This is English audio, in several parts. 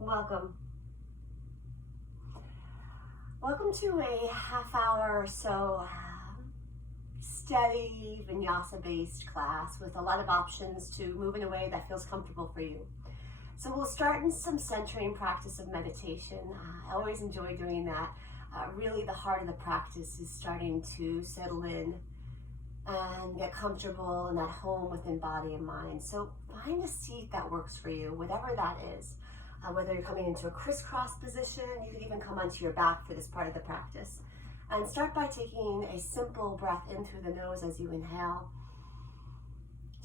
Welcome. Welcome to a half hour or so steady Vinyasa based class with a lot of options to move in a way that feels comfortable for you. So we'll start in some centering practice of meditation. I always enjoy doing that. Really the heart of the practice is starting to settle in and get comfortable and at home within body and mind. So find a seat that works for you, whatever that is. Whether you're coming into a crisscross position, you can even come onto your back for this part of the practice. And start by taking a simple breath in through the nose as you inhale.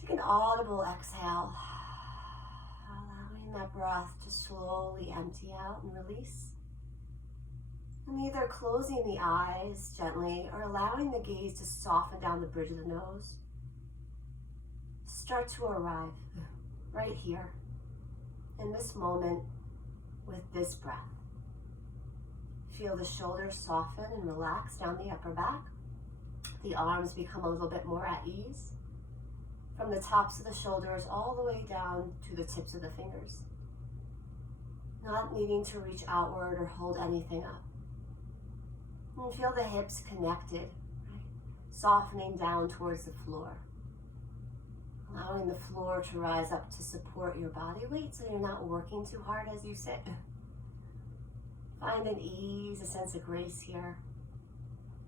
Take an audible exhale, allowing that breath to slowly empty out and release. And either closing the eyes gently or allowing the gaze to soften down the bridge of the nose. Start to arrive right here, in this moment, with this breath. Feel the shoulders soften and relax down the upper back. The arms become a little bit more at ease. From the tops of the shoulders all the way down to the tips of the fingers. Not needing to reach outward or hold anything up. And feel the hips connected, right? Softening down towards the floor. Allowing the floor to rise up to support your body weight so you're not working too hard as you sit. Find an ease, a sense of grace here.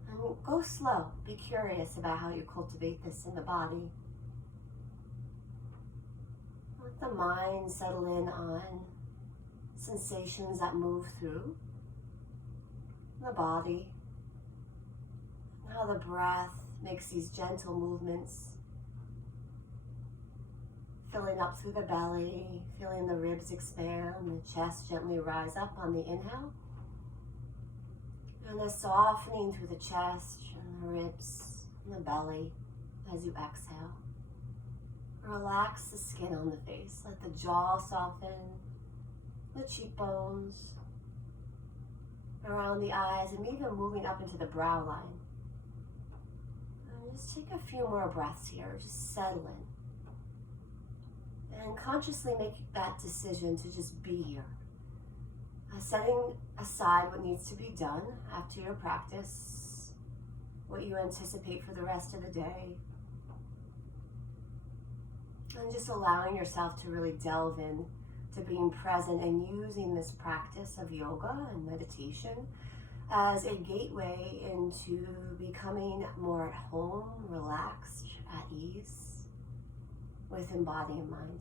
And go slow. Be curious about how you cultivate this in the body. Let the mind settle in on sensations that move through the body. How the breath makes these gentle movements. Filling up through the belly, feeling the ribs expand, the chest gently rise up on the inhale. And the softening through the chest and the ribs and the belly as you exhale. Relax the skin on the face. Let the jaw soften, the cheekbones, around the eyes, and even moving up into the brow line. And just take a few more breaths here. Just settle in. And consciously make that decision to just be here. Setting aside what needs to be done after your practice, what you anticipate for the rest of the day. And just allowing yourself to really delve in to being present and using this practice of yoga and meditation as a gateway into becoming more at home, relaxed, at ease, within body and mind.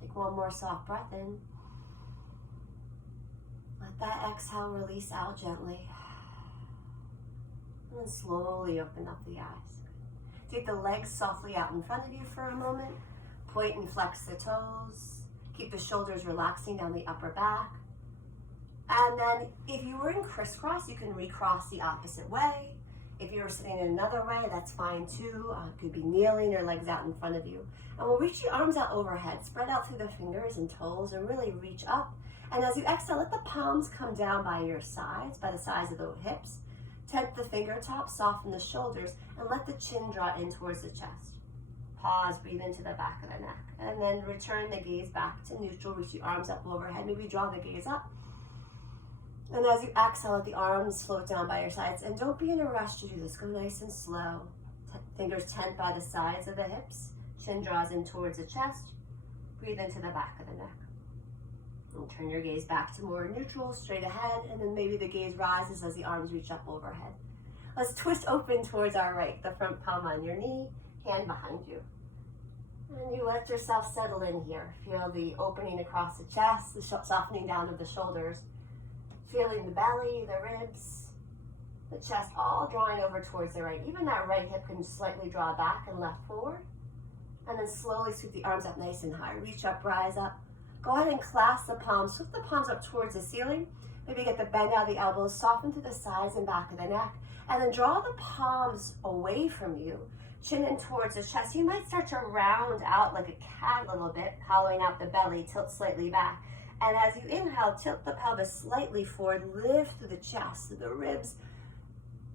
Take one more soft breath in. Let that exhale release out gently. And then slowly open up the eyes. Take the legs softly out in front of you for a moment. Point and flex the toes. Keep the shoulders relaxing down the upper back. And then if you were in crisscross, you can recross the opposite way. If you're sitting in another way, that's fine too. Could be kneeling, your legs out in front of you. And we'll reach your arms out overhead. Spread out through the fingers and toes and really reach up. And as you exhale, let the palms come down by your sides, by the sides of the hips. Tent the fingertips, soften the shoulders, and let the chin draw in towards the chest. Pause, breathe into the back of the neck. And then return the gaze back to neutral. Reach the arms up overhead. Maybe draw the gaze up. And as you exhale, let the arms float down by your sides. And don't be in a rush to do this. Go nice and slow. Fingers tent by the sides of the hips. Chin draws in towards the chest. Breathe into the back of the neck. And turn your gaze back to more neutral, straight ahead. And then maybe the gaze rises as the arms reach up overhead. Let's twist open towards our right. The front palm on your knee, hand behind you. And you let yourself settle in here. Feel the opening across the chest, the softening down of the shoulders. Feeling the belly, the ribs, the chest all drawing over towards the right. Even that right hip can slightly draw back and left forward. And then slowly sweep the arms up nice and high. Reach up, rise up. Go ahead and clasp the palms. Sweep the palms up towards the ceiling. Maybe get the bend out of the elbows. Soften to the sides and back of the neck. And then draw the palms away from you. Chin in towards the chest. You might start to round out like a cat a little bit, hollowing out the belly, tilt slightly back. And as you inhale, tilt the pelvis slightly forward, lift through the chest, through the ribs,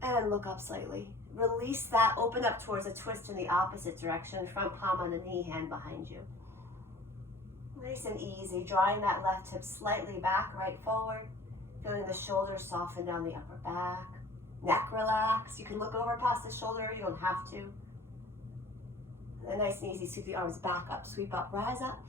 and look up slightly. Release that, open up towards a twist in the opposite direction, front palm on the knee, hand behind you. Nice and easy, drawing that left hip slightly back, right forward. Feeling the shoulders soften down the upper back. Neck relax. You can look over past the shoulder, you don't have to. And then nice and easy, sweep the arms back up, sweep up, rise up.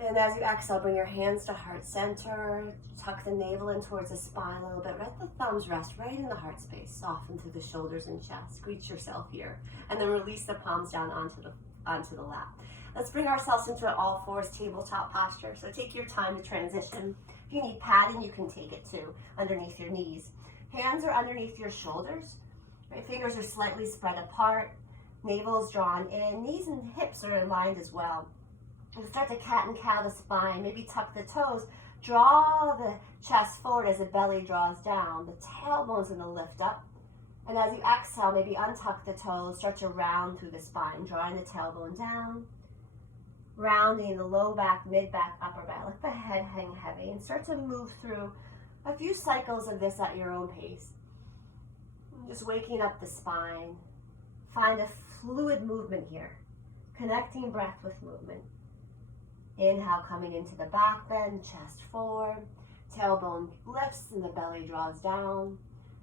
And as you exhale, bring your hands to heart center. Tuck the navel in towards the spine a little bit. Let the thumbs rest right in the heart space. Soften through the shoulders and chest. Greet yourself here. And then release the palms down onto the lap. Let's bring ourselves into an all fours tabletop posture. So take your time to transition. If you need padding, you can take it too, underneath your knees. Hands are underneath your shoulders. Right? Fingers are slightly spread apart. Navel is drawn in. Knees and hips are aligned as well. We'll start to cat and cow the spine. Maybe tuck the toes. Draw the chest forward as the belly draws down. The tailbone's going to lift up. And as you exhale, maybe untuck the toes. Start to round through the spine, drawing the tailbone down. Rounding the low back, mid back, upper back. Let the head hang heavy. And start to move through a few cycles of this at your own pace. Just waking up the spine. Find a fluid movement here. Connecting breath with movement. Inhale, coming into the back bend, chest forward. Tailbone lifts and the belly draws down.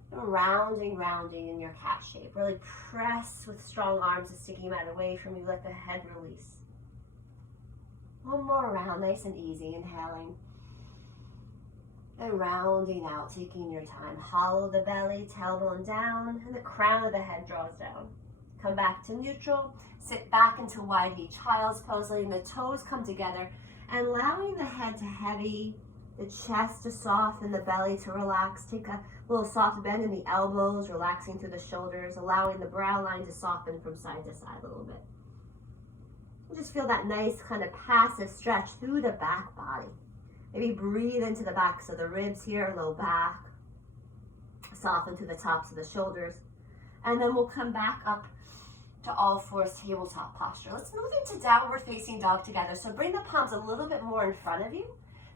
Rounding in your cat shape. Really press with strong arms to sticking out away from you. Let the head release. One more round, nice and easy. Inhaling. And rounding out, taking your time. Hollow the belly, tailbone down, and the crown of the head draws down. Come back to neutral. Sit back into wide V child's pose, letting the toes come together and allowing the head to heavy, the chest to soften, the belly to relax. Take a little soft bend in the elbows, relaxing through the shoulders, allowing the brow line to soften from side to side a little bit. Just feel that nice kind of passive stretch through the back body. Maybe breathe into the back, so the ribs here, low back. Soften through the tops of the shoulders. And then we'll come back up to all fours tabletop posture. Let's move into downward facing dog together. So bring the palms a little bit more in front of you.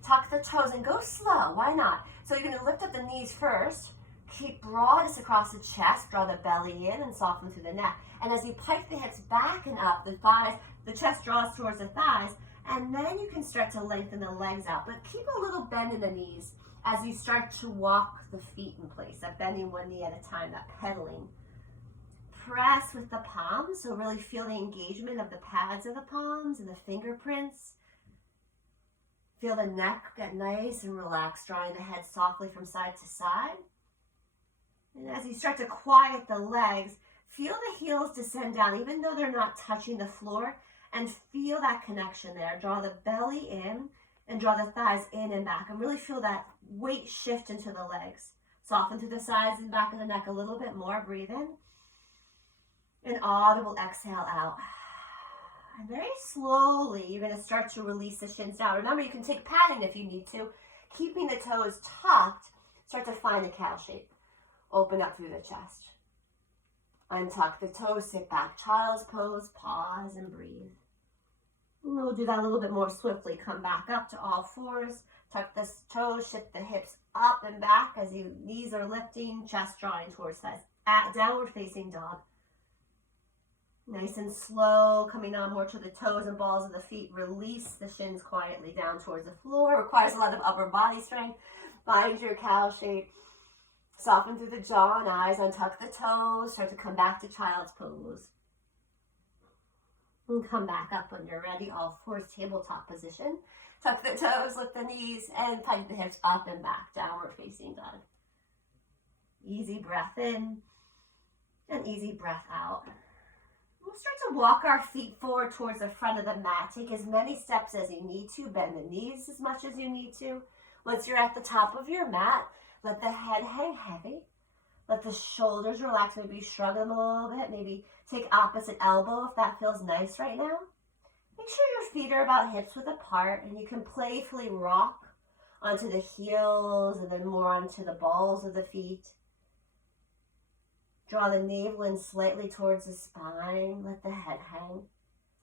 Tuck the toes and go slow. Why not? So you're going to lift up the knees first. Keep broadest across the chest. Draw the belly in and soften through the neck. And as you pike the hips back and up, the thighs, the chest draws towards the thighs. And then you can start to lengthen the legs out. But keep a little bend in the knees as you start to walk the feet in place. That bending one knee at a time, that pedaling. Press with the palms, so really feel the engagement of the pads of the palms and the fingerprints. Feel the neck get nice and relaxed, drawing the head softly from side to side. And as you start to quiet the legs, feel the heels descend down, even though they're not touching the floor, and feel that connection there. Draw the belly in and draw the thighs in and back, and really feel that weight shift into the legs. Soften through the sides and back of the neck a little bit more. Breathe in. An audible exhale out. And very slowly, you're going to start to release the shins down. Remember, you can take padding if you need to. Keeping the toes tucked, start to find the cow shape. Open up through the chest. Untuck the toes, sit back, child's pose, pause and breathe. And we'll do that a little bit more swiftly. Come back up to all fours. Tuck the toes, shift the hips up and back as your knees are lifting, chest drawing towards thighs. At downward facing dog. Nice and slow, coming on more to the toes and balls of the feet. Release the shins quietly down towards the floor. Requires a lot of upper body strength. Find your cow shape. Soften through the jaw and eyes. Untuck the toes. Start to come back to child's pose. And come back up when you're ready. All fours tabletop position. Tuck the toes, lift the knees, and pike the hips up and back. Downward facing dog. Easy breath in and easy breath out. We'll start to walk our feet forward towards the front of the mat. Take as many steps as you need to. Bend the knees as much as you need to. Once you're at the top of your mat, let the head hang heavy. Let the shoulders relax. Maybe shrug them a little bit. Maybe take opposite elbow if that feels nice right now. Make sure your feet are about hips width apart, and you can playfully rock onto the heels and then more onto the balls of the feet. Draw the navel in slightly towards the spine. Let the head hang.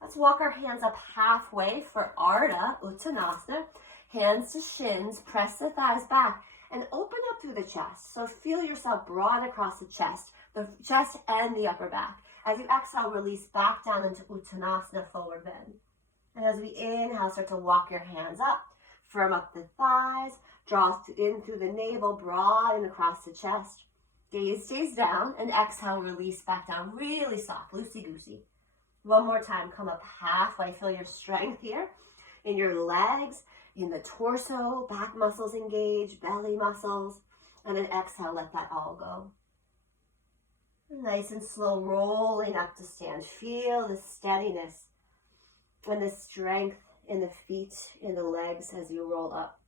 Let's walk our hands up halfway for Ardha Uttanasana. Hands to shins. Press the thighs back and open up through the chest. So feel yourself broad across the chest and the upper back. As you exhale, release back down into Uttanasana, forward bend. And as we inhale, start to walk your hands up, firm up the thighs, draw in through the navel, broaden across the chest. Gaze stays down, and exhale, release back down, really soft, loosey-goosey. One more time, come up halfway, feel your strength here in your legs, in the torso, back muscles engage, belly muscles, and then exhale, let that all go. Nice and slow, rolling up to stand. Feel the steadiness and the strength in the feet, in the legs as you roll up.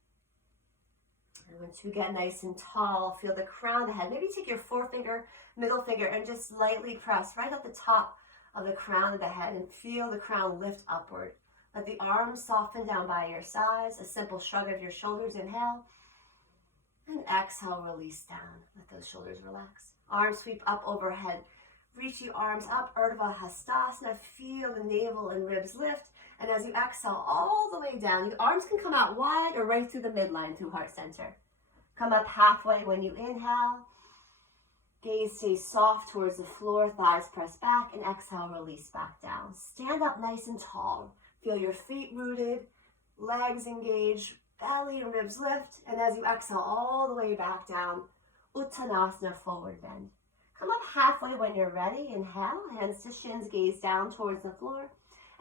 And once you get nice and tall, feel the crown of the head. Maybe take your forefinger, middle finger, and just lightly press right at the top of the crown of the head and feel the crown lift upward. Let the arms soften down by your sides. A simple shrug of your shoulders, inhale. And exhale, release down. Let those shoulders relax. Arms sweep up overhead. Reach your arms up, Urdhva Hastasana. Feel the navel and ribs lift. And as you exhale all the way down, your arms can come out wide or right through the midline through heart center. Come up halfway when you inhale. Gaze stays soft towards the floor, thighs press back, and exhale, release back down. Stand up nice and tall. Feel your feet rooted, legs engage, belly and ribs lift, and as you exhale all the way back down, Uttanasana, forward bend. Come up halfway when you're ready. Inhale, hands to shins, gaze down towards the floor,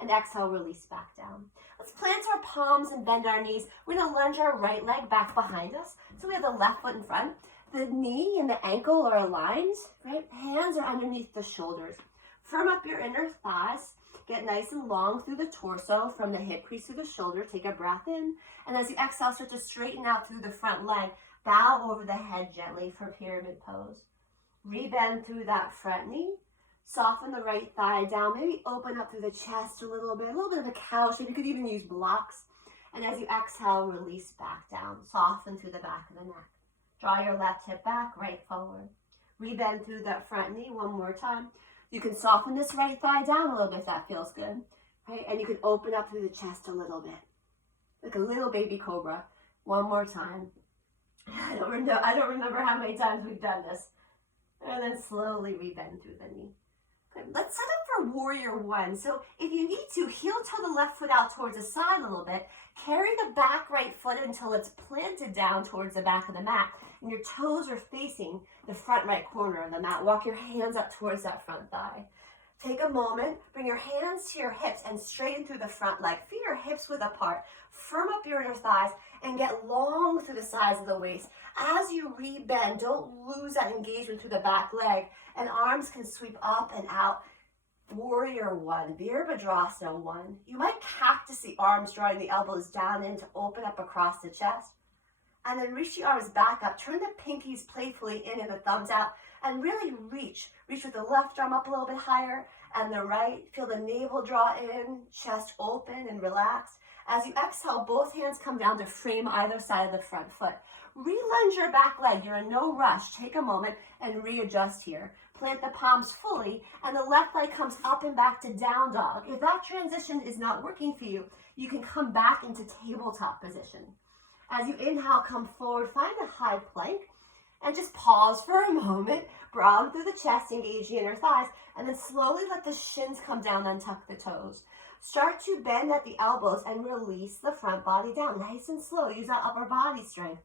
and exhale, release back down. Let's plant our palms and bend our knees. We're gonna lunge our right leg back behind us. So we have the left foot in front. The knee and the ankle are aligned, right? Hands are underneath the shoulders. Firm up your inner thighs. Get nice and long through the torso, from the hip crease to the shoulder. Take a breath in. And as you exhale, start to straighten out through the front leg. Bow over the head gently for pyramid pose. Rebend through that front knee. Soften the right thigh down. Maybe open up through the chest a little bit of a cow shape. You could even use blocks. And as you exhale, release back down. Soften through the back of the neck. Draw your left hip back, right forward. Rebend through that front knee one more time. You can soften this right thigh down a little bit if that feels good. Right? And you can open up through the chest a little bit. Like a little baby cobra. One more time. I don't remember how many times we've done this. And then slowly rebend through the knee. Good. Let's set up for warrior one. So if you need to, heel toe the left foot out towards the side a little bit. Carry the back right foot until it's planted down towards the back of the mat. And your toes are facing the front right corner of the mat. Walk your hands up towards that front thigh. Take a moment, bring your hands to your hips and straighten through the front leg. Feet are hips width apart. Firm up your inner thighs and get long through the sides of the waist. As you rebend, don't lose that engagement through the back leg, and arms can sweep up and out. Warrior one, Virabhadrasana one. You might cactus the arms, drawing the elbows down in to open up across the chest. And then reach the arms back up. Turn the pinkies playfully in and the thumbs out. And really reach. Reach with the left arm up a little bit higher and the right. Feel the navel draw in, chest open and relaxed. As you exhale, both hands come down to frame either side of the front foot. Re-lunge your back leg. You're in no rush. Take a moment and readjust here. Plant the palms fully, and the left leg comes up and back to down dog. If that transition is not working for you, you can come back into tabletop position. As you inhale, come forward, find a high plank, and just pause for a moment. Broaden through the chest, engage the inner thighs, and then slowly let the shins come down and tuck the toes. Start to bend at the elbows and release the front body down. Nice and slow. Use that upper body strength.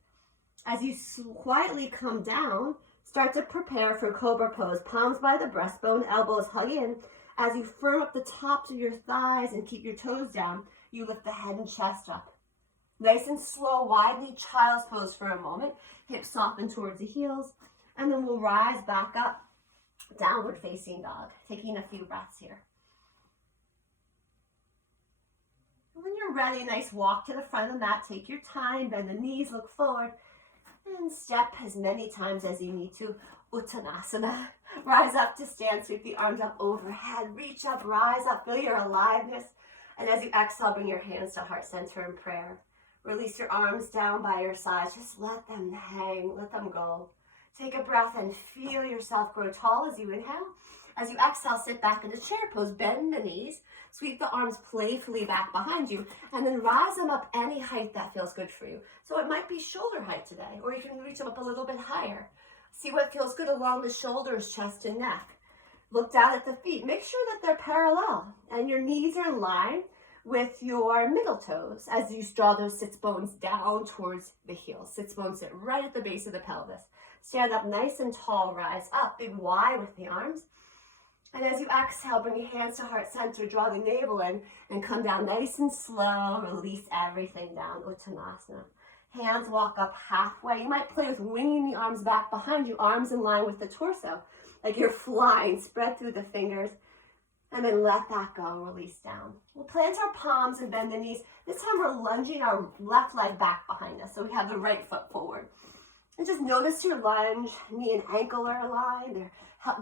As you quietly come down, start to prepare for cobra pose. Palms by the breastbone, elbows hug in. As you firm up the tops of your thighs and keep your toes down, you lift the head and chest up. Nice and slow, widen child's pose for a moment. Hips soften towards the heels. And then we'll rise back up, downward facing dog. Taking a few breaths here. When you're ready, nice walk to the front of the mat. Take your time, bend the knees, look forward, and step as many times as you need to. Uttanasana. Rise up to stand, sweep the arms up overhead. Reach up, rise up, feel your aliveness. And as you exhale, bring your hands to heart center in prayer. Release your arms down by your sides. Just let them hang, let them go. Take a breath and feel yourself grow tall as you inhale. As you exhale, sit back into chair pose, bend the knees, sweep the arms playfully back behind you, and then rise them up any height that feels good for you. So it might be shoulder height today, or you can reach them up a little bit higher. See what feels good along the shoulders, chest, and neck. Look down at the feet. Make sure that they're parallel and your knees are in line with your middle toes as you draw those sits bones down towards the heels. Sits bones sit right at the base of the pelvis. Stand up nice and tall, rise up, big Y with the arms. And as you exhale, bring your hands to heart center, draw the navel in, and come down nice and slow. Release everything down, Uttanasana. Hands walk up halfway. You might play with winging the arms back behind you, arms in line with the torso, like you're flying. Spread through the fingers, and then let that go, release down. We'll plant our palms and bend the knees. This time we're lunging our left leg back behind us, so we have the right foot forward. And just notice your lunge, knee and ankle are aligned.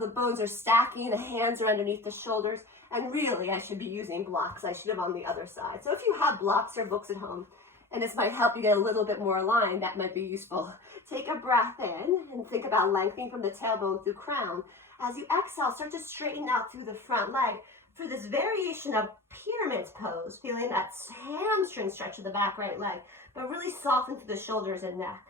The bones are stacking, the hands are underneath the shoulders. And really, I should be using blocks. I should have on the other side. So if you have blocks or books at home, and this might help you get a little bit more aligned, that might be useful. Take a breath in and think about lengthening from the tailbone through crown. As you exhale, start to straighten out through the front leg for this variation of pyramid pose, feeling that hamstring stretch of the back right leg, but really soften through the shoulders and neck,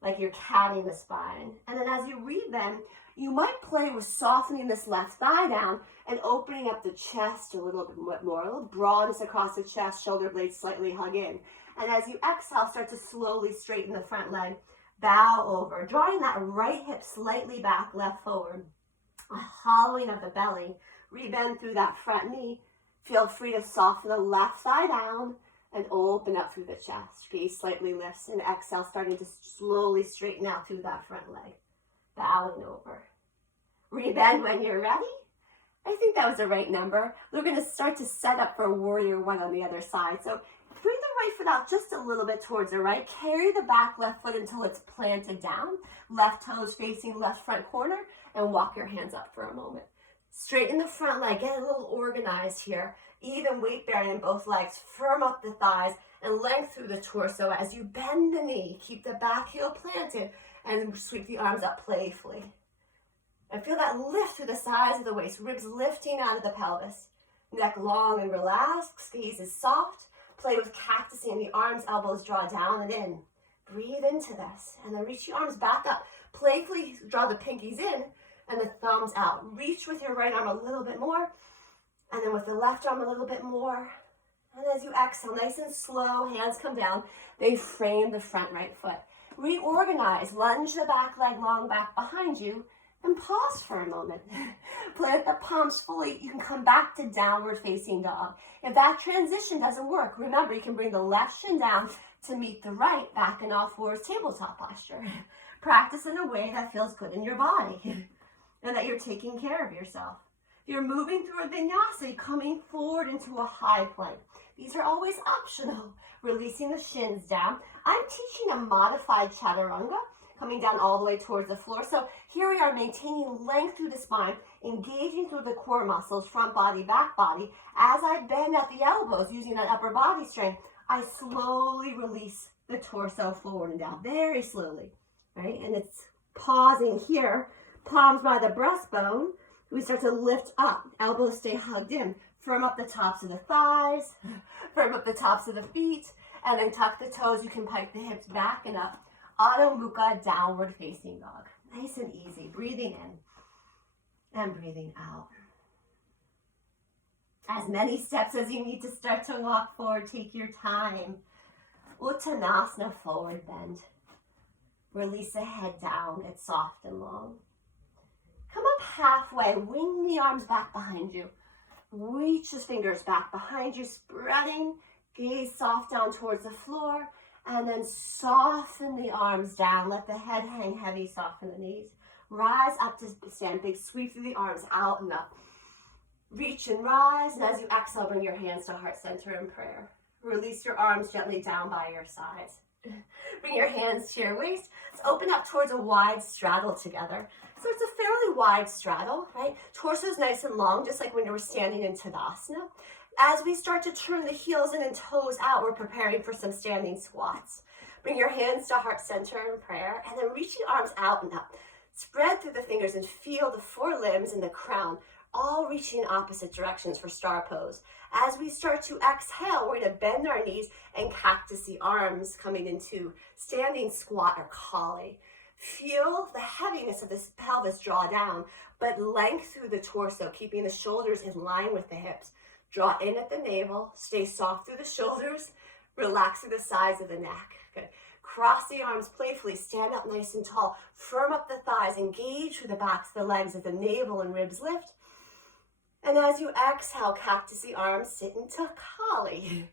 like you're catting the spine. And then as you rebend, you might play with softening this left thigh down and opening up the chest a little bit more, a little broadness across the chest, shoulder blades slightly hug in. And as you exhale, start to slowly straighten the front leg, bow over, drawing that right hip slightly back, left forward, a hollowing of the belly, rebend through that front knee. Feel free to soften the left thigh down and open up through the chest. Gaze slightly lifts, and exhale, starting to slowly straighten out through that front leg, bowing over. Rebend when you're ready. I think that was the right number. We're going to start to set up for warrior one on the other side. So bring the right foot out just a little bit towards the right. Carry the back left foot until it's planted down. Left toes facing left front corner, and walk your hands up for a moment. Straighten the front leg. Get a little organized here. Even weight bearing in both legs. Firm up the thighs and length through the torso as you bend the knee. Keep the back heel planted and sweep the arms up playfully. And feel that lift through the sides of the waist, ribs lifting out of the pelvis. Neck long and relaxed, gaze is soft. Play with cactusing the arms, elbows draw down and in. Breathe into this, and then reach your arms back up. Playfully draw the pinkies in and the thumbs out. Reach with your right arm a little bit more, and then with the left arm a little bit more. And as you exhale, nice and slow, hands come down. They frame the front right foot. Reorganize, lunge the back leg long back behind you, and pause for a moment. Plant the palms fully. You can come back to downward facing dog. If that transition doesn't work, remember you can bring the left shin down to meet the right, back in all fours, tabletop posture. Practice in a way that feels good in your body and that you're taking care of yourself. If you're moving through a vinyasa, you're coming forward into a high plank. These are always optional. Releasing the shins down. I'm teaching a modified chaturanga, coming down all the way towards the floor. So here we are maintaining length through the spine, engaging through the core muscles, front body, back body. As I bend at the elbows using that upper body strength, I slowly release the torso forward and down, very slowly, right? And it's pausing here, palms by the breastbone. We start to lift up, elbows stay hugged in. Firm up the tops of the thighs, firm up the tops of the feet, and then tuck the toes. You can pike the hips back and up. Adho Mukha, downward facing dog. Nice and easy. Breathing in and breathing out. As many steps as you need to start to walk forward. Take your time. Uttanasana, forward bend. Release the head down. It's soft and long. Come up halfway. Wing the arms back behind you. Reach the fingers back behind you, spreading. Gaze soft down towards the floor. And then soften the arms down. Let the head hang heavy, soften the knees. Rise up to stand big. Sweep through the arms out and up. Reach and rise. And as you exhale, bring your hands to heart center in prayer. Release your arms gently down by your sides. Bring your hands to your waist. Let's open up towards a wide straddle together. So it's a fairly wide straddle, right? Torso's nice and long, just like when you were standing in Tadasana. As we start to turn the heels in and toes out, we're preparing for some standing squats. Bring your hands to heart center in prayer, and then reach the arms out and up. Spread through the fingers and feel the forelimbs and the crown, all reaching in opposite directions for star pose. As we start to exhale, we're going to bend our knees and cactus the arms, coming into standing squat or kali. Feel the heaviness of this pelvis draw down, but length through the torso, keeping the shoulders in line with the hips. Draw in at the navel, stay soft through the shoulders, relax through the sides of the neck. Good. Cross the arms playfully, stand up nice and tall, firm up the thighs, engage through the backs of the legs as the navel and ribs lift. And as you exhale, cactus the arms, sit into Kali.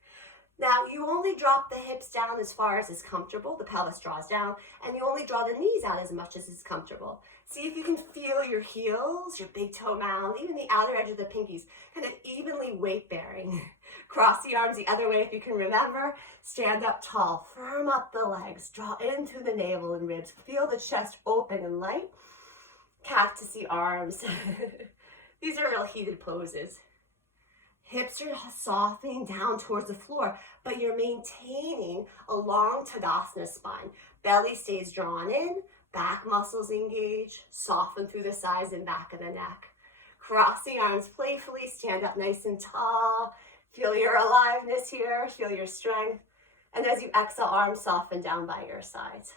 Now, you only drop the hips down as far as is comfortable. The pelvis draws down, and you only draw the knees out as much as is comfortable. See if you can feel your heels, your big toe mound, even the outer edge of the pinkies, kind of evenly weight bearing. Cross the arms the other way if you can remember. Stand up tall, firm up the legs, draw in through the navel and ribs. Feel the chest open and light. Cactus the arms. These are real heated poses. Hips are softening down towards the floor, but you're maintaining a long Tadasana spine. Belly stays drawn in, back muscles engage, soften through the sides and back of the neck. Cross the arms playfully, stand up nice and tall. Feel your aliveness here, feel your strength. And as you exhale, arms soften down by your sides.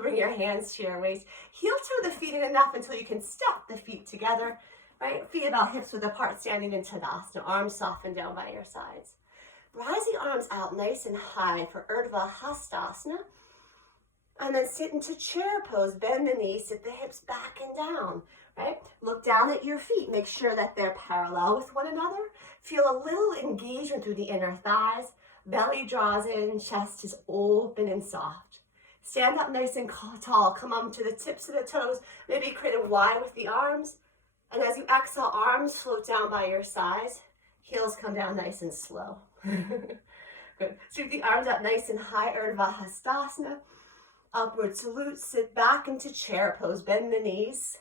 Bring your hands to your waist. Heel toe the feet in enough until you can step the feet together. Right? Feet about hips width apart, standing in Tadasana. Arms soften down by your sides. Rise the arms out nice and high for Urdhva Hastasana. And then sit into chair pose. Bend the knees, sit the hips back and down. Right? Look down at your feet. Make sure that they're parallel with one another. Feel a little engagement through the inner thighs. Belly draws in, chest is open and soft. Stand up nice and tall. Come up to the tips of the toes. Maybe create a Y with the arms. And as you exhale, arms float down by your sides. Heels come down nice and slow. Good. Sweep the arms up nice and high, Urdhva Hastasana. Upward salute, sit back into chair pose. Bend the knees.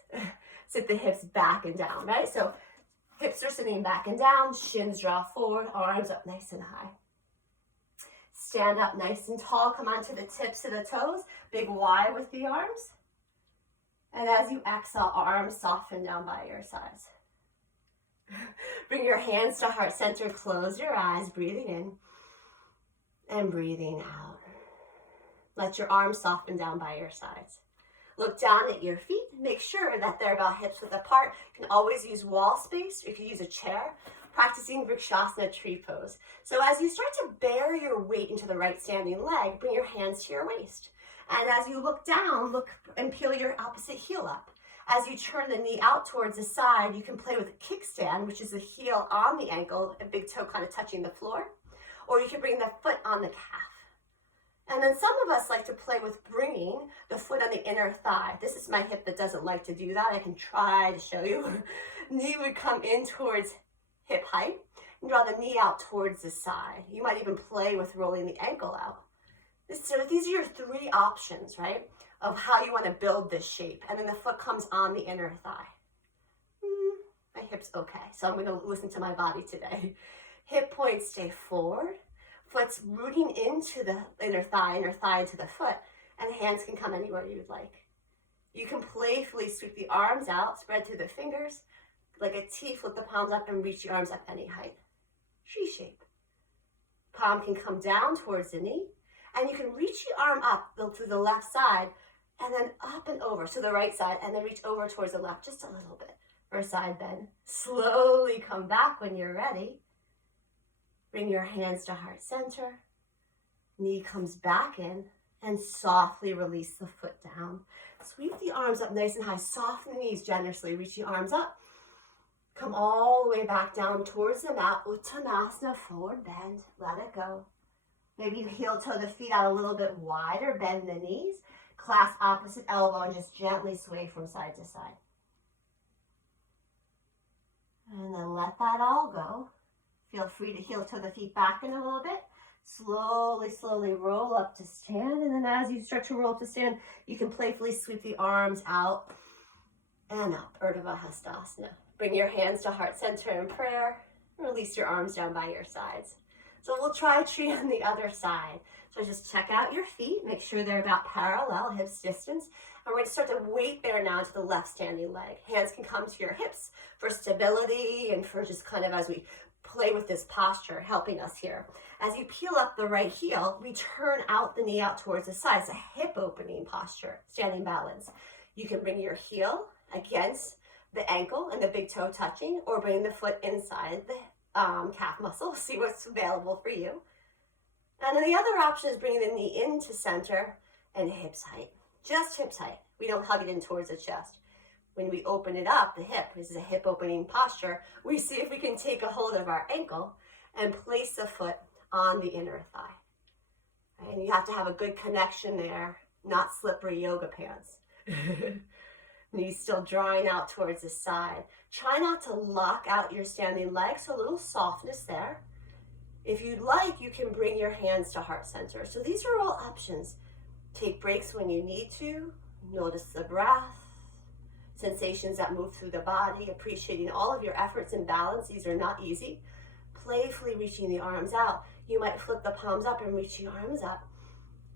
Sit the hips back and down, right? So hips are sitting back and down. Shins draw forward, arms up nice and high. Stand up nice and tall. Come onto the tips of the toes. Big Y with the arms. And as you exhale, arms soften down by your sides. Bring your hands to heart center. Close your eyes, breathing in and breathing out. Let your arms soften down by your sides. Look down at your feet. Make sure that they're about hips width apart. You can always use wall space, or you can use a chair. Practicing Vrikshasana tree pose. So as you start to bear your weight into the right standing leg, bring your hands to your waist. And as you look down, look and peel your opposite heel up. As you turn the knee out towards the side, you can play with a kickstand, which is the heel on the ankle, a big toe kind of touching the floor. Or you can bring the foot on the calf. And then some of us like to play with bringing the foot on the inner thigh. This is my hip that doesn't like to do that. I can try to show you. Knee would come in towards hip height and draw the knee out towards the side. You might even play with rolling the ankle out. So these are your three options, right, of how you want to build this shape. And then the foot comes on the inner thigh. My hip's okay, so I'm going to listen to my body today. Hip points stay forward. Foot's rooting into the inner thigh into the foot, and hands can come anywhere you'd like. You can playfully sweep the arms out, spread through the fingers, like a T, flip the palms up and reach the arms up any height. Tree shape. Palm can come down towards the knee. And you can reach your arm up to the left side and then up and over to the right side and then reach over towards the left just a little bit for a side bend. Slowly come back when you're ready. Bring your hands to heart center. Knee comes back in and softly release the foot down. Sweep the arms up nice and high. Soften the knees generously. Reach the arms up. Come all the way back down towards the mat. Uttanasana, forward bend. Let it go. Maybe you heel toe the feet out a little bit wider, bend the knees, clasp opposite elbow, and just gently sway from side to side. And then let that all go. Feel free to heel toe the feet back in a little bit. Slowly, slowly roll up to stand. And then as you start to roll up to stand, you can playfully sweep the arms out and up, Urdhva Hastasana. Bring your hands to heart center in prayer. Release your arms down by your sides. So we'll try a tree on the other side. So just check out your feet, make sure they're about parallel, hips distance. And we're going to start to weight bear now to the left standing leg. Hands can come to your hips for stability and for just kind of as we play with this posture, helping us here. As you peel up the right heel, we turn out the knee out towards the side. It's a hip opening posture, standing balance. You can bring your heel against the ankle and the big toe touching, or bring the foot inside the calf muscle. See what's available for you. And then the other option is bringing the knee into center and hips height. Just hips height. We don't hug it in towards the chest. When we open it up, the hip, this is a hip opening posture, we see if we can take a hold of our ankle and place the foot on the inner thigh. And you have to have a good connection there, not slippery yoga pants. Knees still drawing out towards the side. Try not to lock out your standing legs, so a little softness there. If you'd like, you can bring your hands to heart center. So these are all options. Take breaks when you need to. Notice the breath, sensations that move through the body, appreciating all of your efforts and balance. These are not easy. Playfully reaching the arms out. You might flip the palms up and reach your arms up.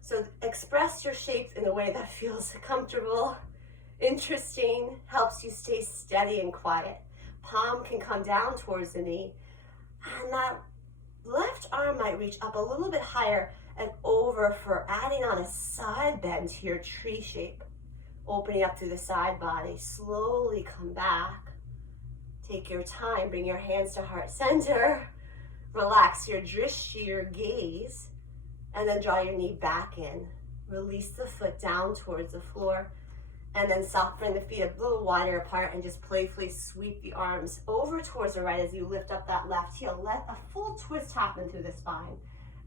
So express your shapes in a way that feels comfortable, interesting, helps you stay steady and quiet. Palm can come down towards the knee. And that left arm might reach up a little bit higher and over for adding on a side bend to your tree shape. Opening up through the side body. Slowly come back. Take your time. Bring your hands to heart center. Relax your drishti, your gaze. And then draw your knee back in. Release the foot down towards the floor. And then bring the feet a little wider apart and just playfully sweep the arms over towards the right as you lift up that left heel. Let a full twist happen through the spine.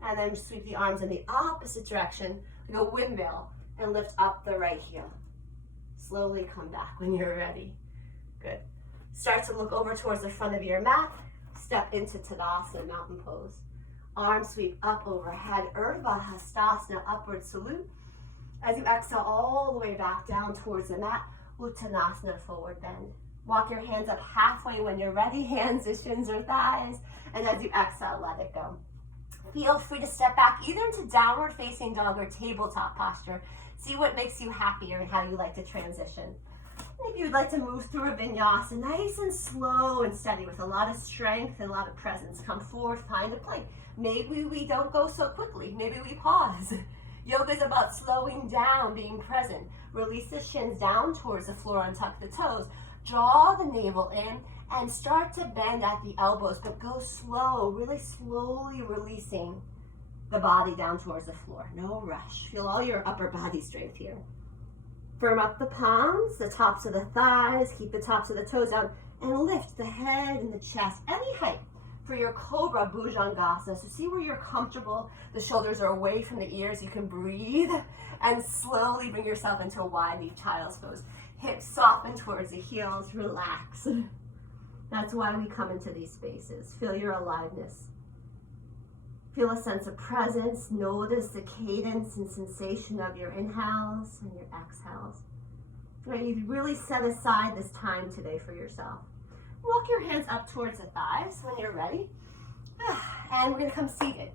And then sweep the arms in the opposite direction, like a windmill, and lift up the right heel. Slowly come back when you're ready. Good. Start to look over towards the front of your mat. Step into Tadasana, mountain pose. Arms sweep up overhead, Urdhva Hastasana, upward salute. As you exhale all the way back down towards the mat, Uttanasana, forward bend. Walk your hands up halfway when you're ready, hands to shins or thighs, and as you exhale, let it go. Feel free to step back either into downward facing dog or tabletop posture. See what makes you happier and how you like to transition. Maybe you'd like to move through a vinyasa, nice and slow and steady with a lot of strength and a lot of presence. Come forward, find a plank. Maybe we don't go so quickly. Maybe we pause. Yoga is about slowing down, being present. Release the shins down towards the floor, untuck the toes. Draw the navel in and start to bend at the elbows, but go slow, really slowly releasing the body down towards the floor. No rush. Feel all your upper body strength here. Firm up the palms, the tops of the thighs, keep the tops of the toes down, and lift the head and the chest, any height. For your Cobra Bhujangasana, so see where you're comfortable. The shoulders are away from the ears. You can breathe and slowly bring yourself into a wide knee child's pose. Hips soften towards the heels, relax. That's why we come into these spaces. Feel your aliveness. Feel a sense of presence. Notice the cadence and sensation of your inhales and your exhales. Right, you've really set aside this time today for yourself. Walk your hands up towards the thighs when you're ready. And we're gonna come seated.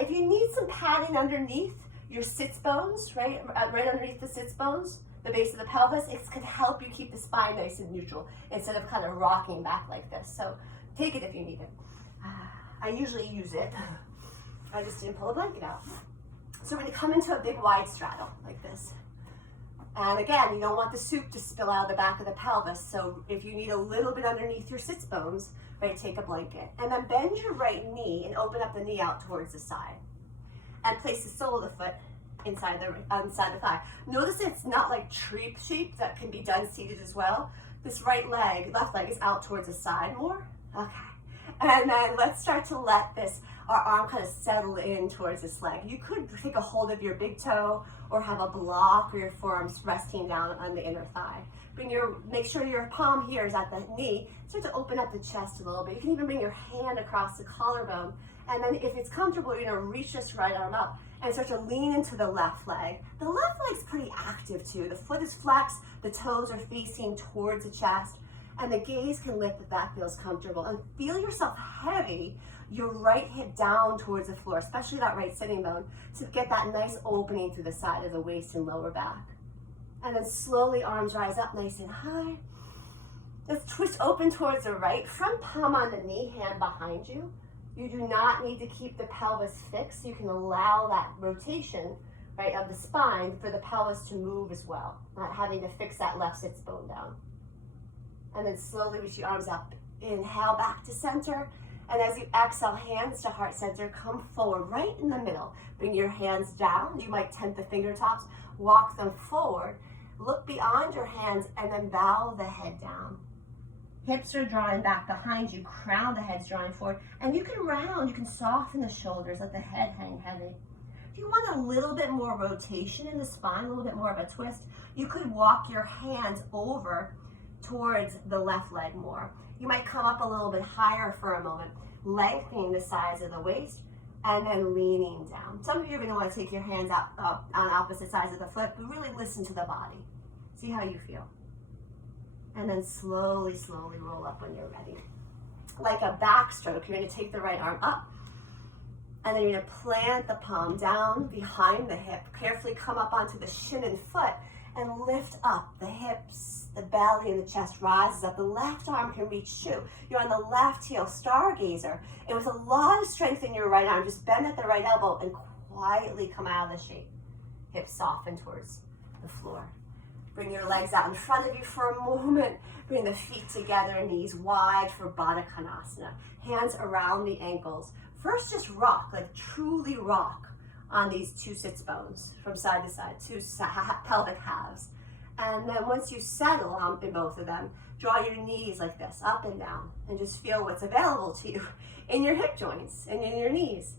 If you need some padding underneath your sits bones, right underneath the sits bones, the base of the pelvis, it can help you keep the spine nice and neutral instead of kind of rocking back like this. So take it if you need it. I usually use it. I just didn't pull a blanket out. So we're gonna come into a big wide straddle like this. And again, you don't want the soup to spill out of the back of the pelvis. So if you need a little bit underneath your sits bones, right, take a blanket. And then bend your right knee and open up the knee out towards the side. And place the sole of the foot inside the thigh. Notice it's not like tree shape that can be done seated as well. This left leg is out towards the side more. Okay. And then let's start to let our arm kind of settle in towards this leg. You could take a hold of your big toe or have a block or your forearms resting down on the inner thigh. Make sure your palm here is at the knee. Start to open up the chest a little bit. You can even bring your hand across the collarbone. And then if it's comfortable, you're gonna reach this right arm up and start to lean into the left leg. The left leg's pretty active too. The foot is flexed, the toes are facing towards the chest, and the gaze can lift if that feels comfortable. And feel yourself heavy, your right hip down towards the floor, especially that right sitting bone, to get that nice opening through the side of the waist and lower back. And then slowly arms rise up nice and high. Let's twist open towards the right, front palm on the knee, hand behind you. You do not need to keep the pelvis fixed. You can allow that rotation, right, of the spine for the pelvis to move as well, not having to fix that left sits bone down. And then slowly reach your arms up. Inhale back to center. And as you exhale, hands to heart center, come forward right in the middle. Bring your hands down. You might tent the fingertips, walk them forward. Look beyond your hands and then bow the head down. Hips are drawing back behind you, crown the head's drawing forward. And you can round, you can soften the shoulders, let the head hang heavy. If you want a little bit more rotation in the spine, a little bit more of a twist, you could walk your hands over towards the left leg more. You might come up a little bit higher for a moment, lengthening the sides of the waist, and then leaning down. Some of you are going to want to take your hands out on opposite sides of the foot, but really listen to the body. See how you feel. And then slowly, slowly roll up when you're ready. Like a backstroke, you're going to take the right arm up, and then you're going to plant the palm down behind the hip. Carefully come up onto the shin and foot, and lift up the hips, the belly, and the chest rises up. The left arm can reach too. You're on the left heel, stargazer. And with a lot of strength in your right arm, just bend at the right elbow and quietly come out of the shape. Hips soften towards the floor. Bring your legs out in front of you for a moment. Bring the feet together, knees wide for Baddha Konasana. Hands around the ankles. First, just rock, like truly rock on these two sits bones from side to side, two pelvic halves. And then once you settle in both of them, draw your knees like this, up and down, and just feel what's available to you in your hip joints and in your knees.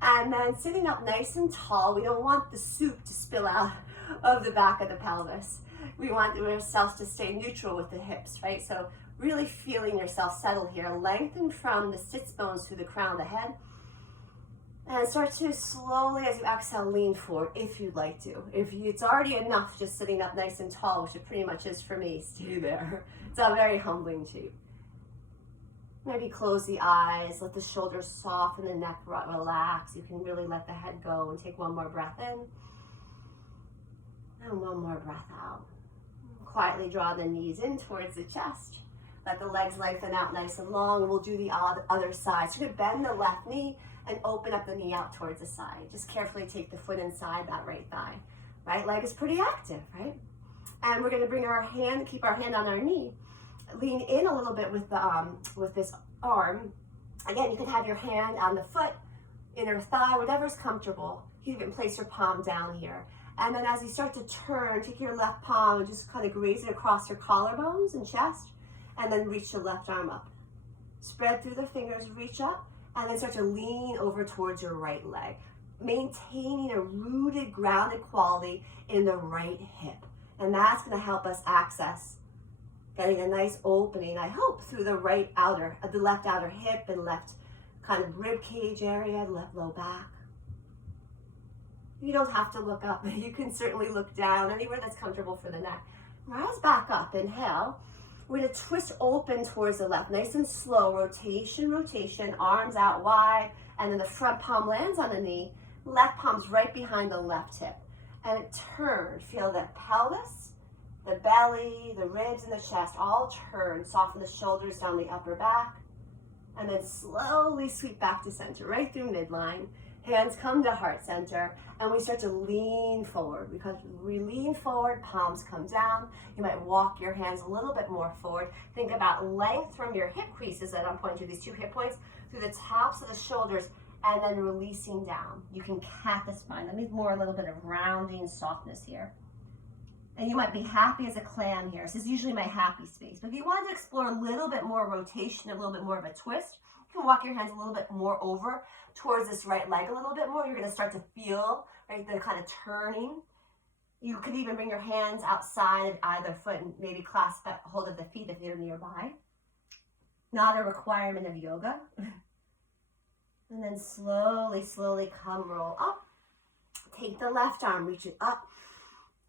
And then sitting up nice and tall, we don't want the soup to spill out of the back of the pelvis. We want ourselves to stay neutral with the hips, right? So really feeling yourself settle here. Lengthen from the sits bones to the crown of the head. And start to slowly, as you exhale, lean forward if you'd like to. It's already enough just sitting up nice and tall, which it pretty much is for me, stay there. It's a very humbling shape. Maybe close the eyes, let the shoulders soften, the neck relax. You can really let the head go and take one more breath in. And one more breath out. Quietly draw the knees in towards the chest. Let the legs lengthen out nice and long. We'll do the other side. So you could bend the left knee and open up the knee out towards the side. Just carefully take the foot inside that right thigh. Right leg is pretty active, right? And we're going to bring our hand, keep our hand on our knee. Lean in a little bit with this arm. Again, you can have your hand on the foot, inner thigh, whatever's comfortable. You can even place your palm down here. And then as you start to turn, take your left palm and just kind of graze it across your collarbones and chest, and then reach your left arm up. Spread through the fingers, reach up, and then start to lean over towards your right leg, maintaining a rooted, grounded quality in the right hip. And that's going to help us access getting a nice opening, I hope, through the the left outer hip and left kind of rib cage area, left low back. You don't have to look up. You can certainly look down, anywhere that's comfortable for the neck. Rise back up, inhale. We're going to twist open towards the left, nice and slow, rotation, rotation, arms out wide, and then the front palm lands on the knee, left palm's right behind the left hip. And turn, feel the pelvis, the belly, the ribs, and the chest all turn. Soften the shoulders down the upper back, and then slowly sweep back to center, right through midline. Hands come to heart center, and we start to lean forward. Because we lean forward, palms come down. You might walk your hands a little bit more forward. Think about length from your hip creases that I'm pointing to, these two hip points, through the tops of the shoulders, and then releasing down. You can cat the spine. That means more a little bit of rounding softness here. And you might be happy as a clam here. This is usually my happy space. But if you want to explore a little bit more rotation, a little bit more of a twist, you can walk your hands a little bit more over towards this right leg a little bit more. You're going to start to feel, right, the kind of turning. You could even bring your hands outside of either foot and maybe clasp hold of the feet if they're nearby. Not a requirement of yoga. And then slowly, slowly come roll up. Take the left arm, reach it up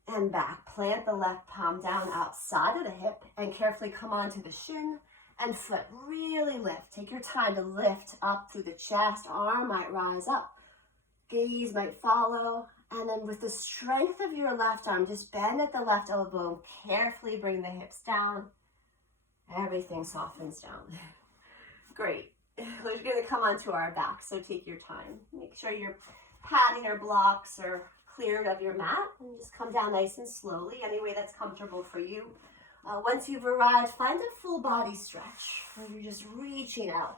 and back. Plant the left palm down outside of the hip and carefully come onto the shin and foot. Really lift. Take your time to lift up through the chest. Arm might rise up. Gaze might follow. And then with the strength of your left arm, just bend at the left elbow. Carefully bring the hips down. Everything softens down. Great. We're going to come onto our back, so take your time. Make sure your padding or blocks are cleared of your mat. And just come down nice and slowly, any way that's comfortable for you. Once you've arrived, find a full body stretch where you're just reaching out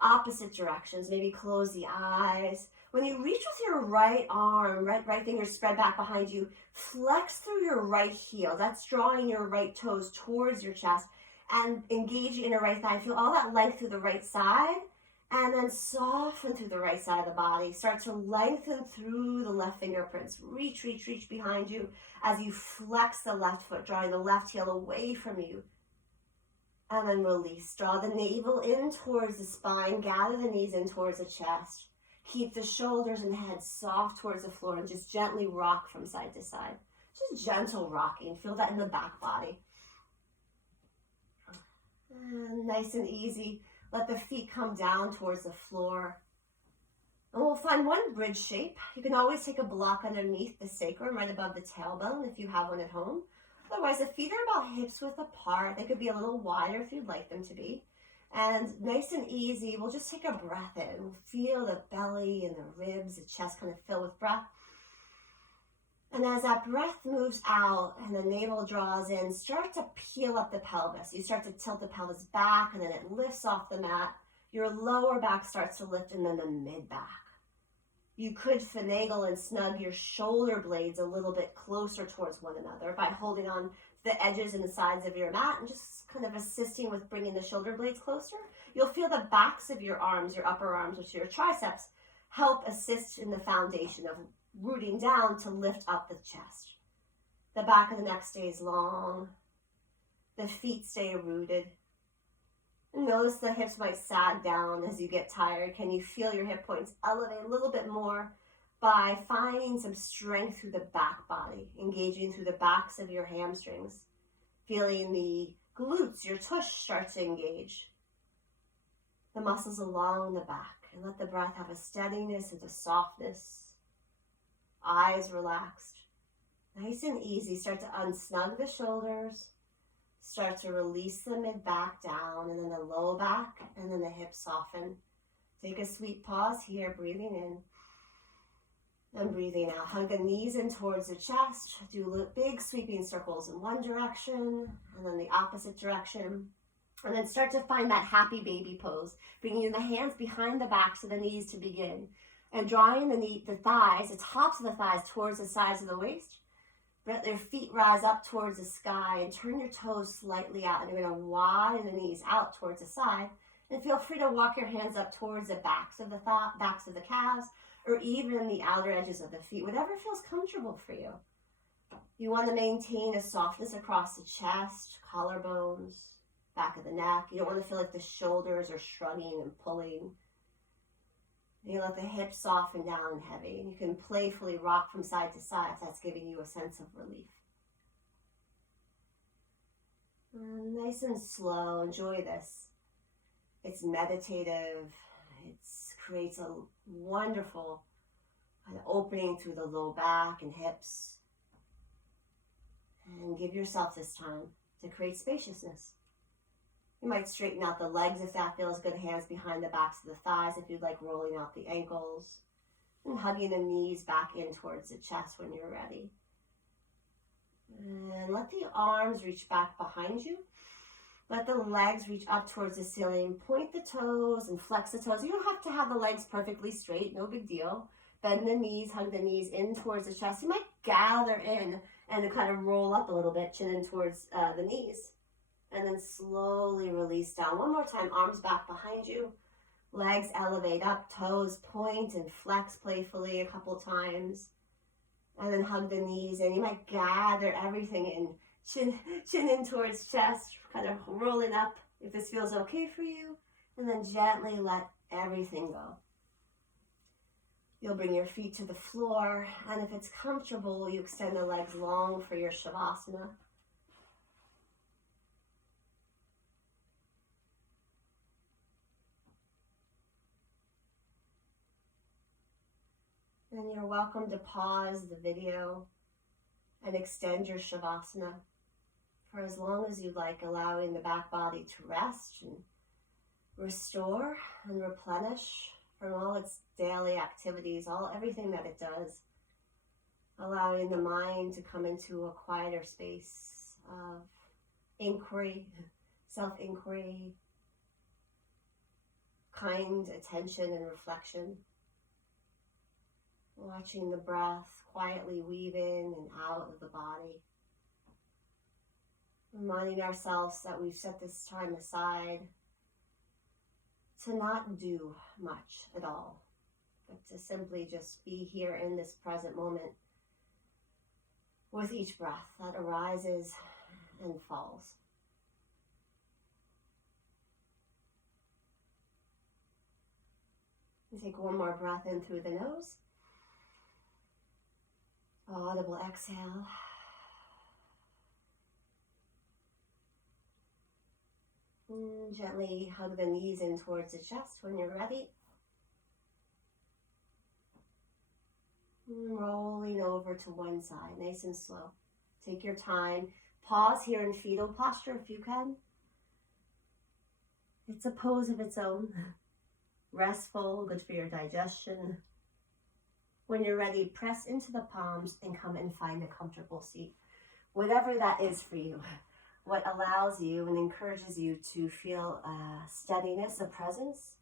Opposite directions, maybe close the eyes. When you reach with your right arm, right finger spread back behind you, flex through your right heel. That's drawing your right toes towards your chest and engage your inner right thigh. Feel all that length through the right side, and then soften through the right side of the body. Start to lengthen through the left fingerprints. Reach behind you as you flex the left foot, drawing the left heel away from you. And then release. Draw the navel in towards the spine. Gather the knees in towards the chest. Keep the shoulders and head soft towards the floor and just gently rock from side to side. Just gentle rocking. Feel that in the back body. And nice and easy. Let the feet come down towards the floor. And we'll find one bridge shape. You can always take a block underneath the sacrum, right above the tailbone if you have one at home. Otherwise, the feet are about hips width apart. They could be a little wider if you'd like them to be. And nice and easy, we'll just take a breath in. We'll feel the belly and the ribs, the chest kind of fill with breath. And as that breath moves out and the navel draws in, start to peel up the pelvis. You start to tilt the pelvis back and then it lifts off the mat. Your lower back starts to lift and then the mid back. You could finagle and snug your shoulder blades a little bit closer towards one another by holding on the edges and the sides of your mat and just kind of assisting with bringing the shoulder blades closer. You'll feel the backs of your arms, your upper arms, which are your triceps, help assist in the foundation of rooting down to lift up the chest. The back of the neck stays long. The feet stay rooted. And notice the hips might sag down as you get tired. Can you feel your hip points elevate a little bit more by finding some strength through the back body, engaging through the backs of your hamstrings, feeling the glutes, your tush start to engage, the muscles along the back, and let the breath have a steadiness and a softness. Eyes relaxed. Nice and easy. Start to unsnug the shoulders. Start to release the mid-back down, and then the low back, and then the hips soften. Take a sweet pause here, breathing in and breathing out. Hug the knees in towards the chest. Do big sweeping circles in one direction, and then the opposite direction. And then start to find that happy baby pose, bringing the hands behind the backs of the knees to begin. And drawing the thighs, the tops of the thighs towards the sides of the waist. Let your feet rise up towards the sky and turn your toes slightly out. And you're going to widen the knees out towards the side. And feel free to walk your hands up towards the backs of the calves, or even the outer edges of the feet, whatever feels comfortable for you. You want to maintain a softness across the chest, collarbones, back of the neck. You don't want to feel like the shoulders are shrugging and pulling. You let the hips soften down and heavy. And you can playfully rock from side to side if that's giving you a sense of relief. And nice and slow. Enjoy this. It's meditative. It creates a wonderful kind of opening through the low back and hips. And give yourself this time to create spaciousness. You might straighten out the legs if that feels good. Hands behind the backs of the thighs if you'd like, rolling out the ankles. And hugging the knees back in towards the chest when you're ready. And let the arms reach back behind you. Let the legs reach up towards the ceiling. Point the toes and flex the toes. You don't have to have the legs perfectly straight, no big deal. Bend the knees, hug the knees in towards the chest. You might gather in and kind of roll up a little bit, chin in towards the knees. And then slowly release down. One more time, arms back behind you. Legs elevate up, toes point and flex playfully a couple times. And then hug the knees, and you might gather everything in. Chin in towards chest, kind of rolling up if this feels okay for you. And then gently let everything go. You'll bring your feet to the floor, and if it's comfortable, you extend the legs long for your Shavasana. And you're welcome to pause the video and extend your Shavasana for as long as you'd like, allowing the back body to rest and restore and replenish from all its daily activities, everything that it does. Allowing the mind to come into a quieter space of inquiry, self-inquiry, kind attention and reflection. Watching the breath quietly weave in and out of the body. Reminding ourselves that we've set this time aside to not do much at all, but to simply just be here in this present moment with each breath that arises and falls. And take one more breath in through the nose. Audible exhale. And gently hug the knees in towards the chest when you're ready. And rolling over to one side, nice and slow. Take your time. Pause here in fetal posture if you can. It's a pose of its own. Restful, good for your digestion. When you're ready, press into the palms and come and find a comfortable seat. Whatever that is for you. What allows you and encourages you to feel a steadiness, a presence.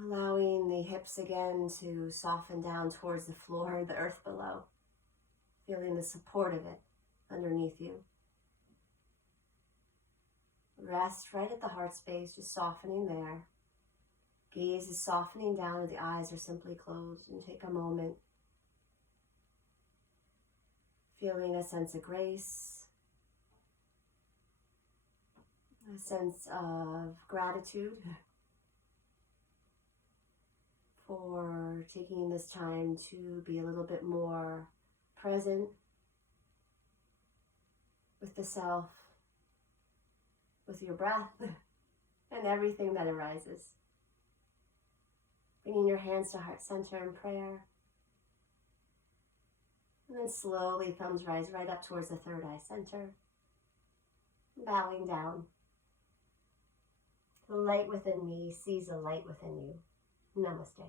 Allowing the hips again to soften down towards the floor, the earth below. Feeling the support of it underneath you. Rest right at the heart space, just softening there. Gaze is softening down, the eyes are simply closed, and take a moment. Feeling a sense of grace, a sense of gratitude for taking this time to be a little bit more present with the self, with your breath, and everything that arises. Bringing your hands to heart center in prayer. And then slowly thumbs rise right up towards the third eye center. Bowing down. The light within me sees the light within you. Namaste.